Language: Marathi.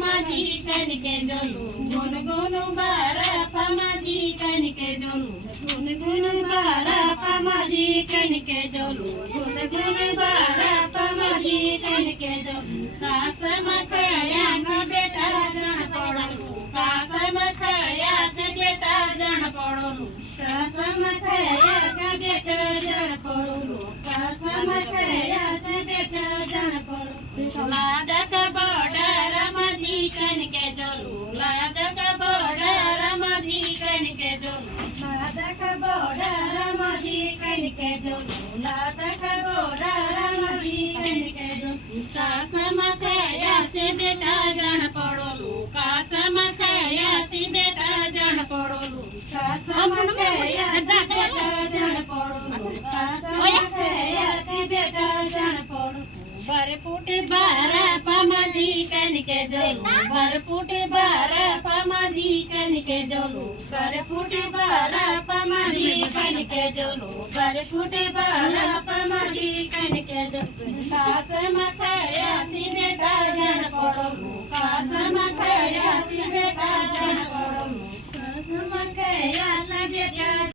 माझी कणके जलू गुणगुण बर्फ माझी कणके जलू गुणगुण बर्फ माझी कणके जलू गुणगुण बर्फ माझी कणके जलू कासम खयाचा बेटा जण पडलू कासम खयाचा बेटा जण पडलू कासम खयाचा बेटा जण पडलू कासम खयाचा बेटा जण पडलू लादक बॉर्डर माझी कणके जलू लादक बॉर्डर माझी कणके जलू लादक बॉर्डर माझी कणके जलू लादक बॉर्डर माझी कणके जलू कासम खयाचे बेटा जण पडलू कासम खयाची बेटा जण पडलू कासम खयाचा बेटा जण पडलू कासम खयाची बेटा जण पडलू बर फुटे बर्फ माझी कणके जलू बर फुटे बर्फ माझी कणके जलू बर फुटे बर्फ माझी कणके जलू बर फुटे बर्फ